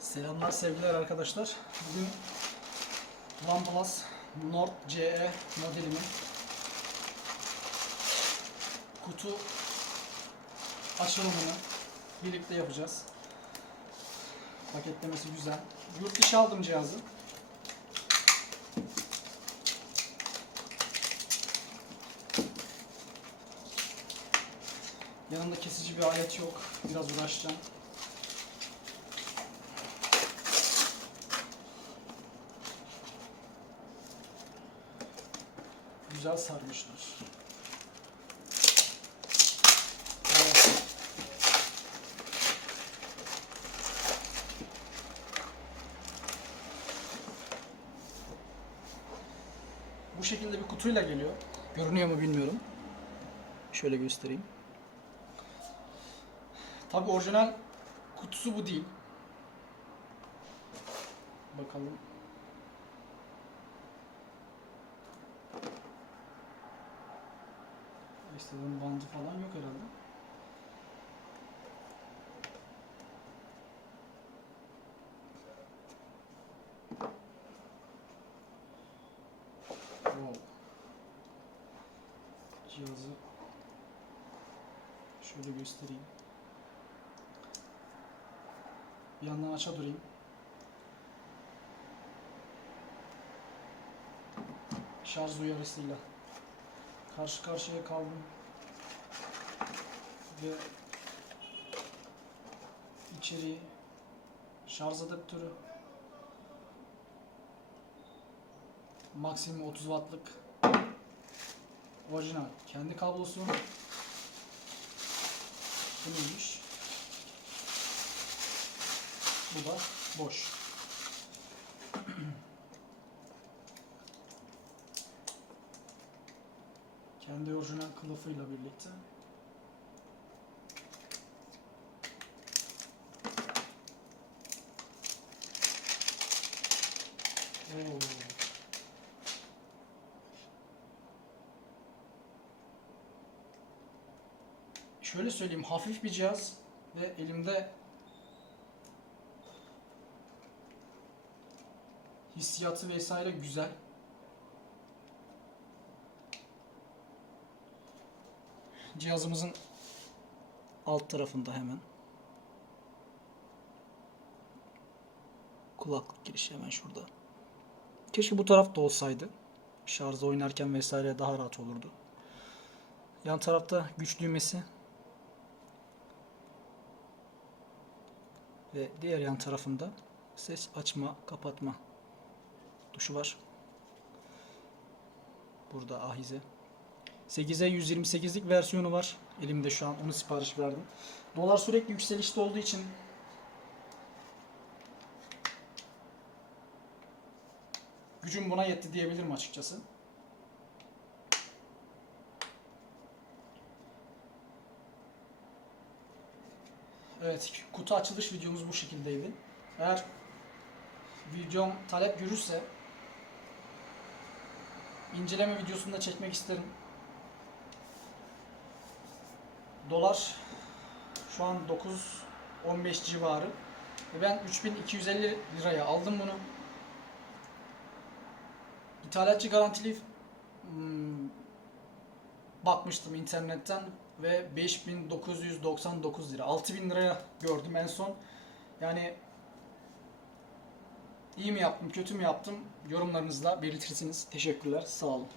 Selamlar sevgiler arkadaşlar. Bugün OnePlus Nord CE modelimin kutu açılımını birlikte yapacağız. Paketlemesi güzel. Yurt dışı aldım cihazı. Yanımda kesici bir alet yok. Biraz uğraşacağım. Güzel sarmışlar. Bu şekilde bir kutuyla geliyor. Görünüyor mu bilmiyorum. Şöyle göstereyim. Tabi orijinal kutusu bu değil. Bakalım. Bunun bandı falan yok herhalde. Wow. Cihazı şöyle göstereyim. Bir yandan aça durayım. Şarj uyarısıyla karşı karşıya kaldım. Ve içeriği şarj adaptörü maksimum 30 wattlık orijinal kendi kablosu. Bu neymiş? Bu da boş kendi orijinal kılıfıyla birlikte Oo. Şöyle söyleyeyim hafif bir cihaz ve elimde hissiyatı vesaire güzel. Cihazımızın alt tarafında hemen kulaklık girişi hemen şurada. Keşke bu tarafta olsaydı. Şarjda oynarken vesaire daha rahat olurdu. Yan tarafta güç düğmesi ve diğer yan tarafında ses açma, kapatma tuşu var. Burada ahize. 8'e 128'lik versiyonu var. Elimde şu an onu sipariş verdim. Dolar sürekli yükselişte olduğu için gücüm buna yetti diyebilirim açıkçası. Evet, kutu açılış videomuz bu şekildeydi. Eğer videom talep görürse inceleme videosunu da çekmek isterim. Dolar şu an 9-15 civarı. Ben 3250 liraya aldım bunu. İthalatçı garantili hmm, bakmıştım internetten ve 5999 lira. 6000 liraya gördüm en son. Yani iyi mi yaptım, kötü mü yaptım yorumlarınızla belirtirsiniz. Teşekkürler. Sağ olun.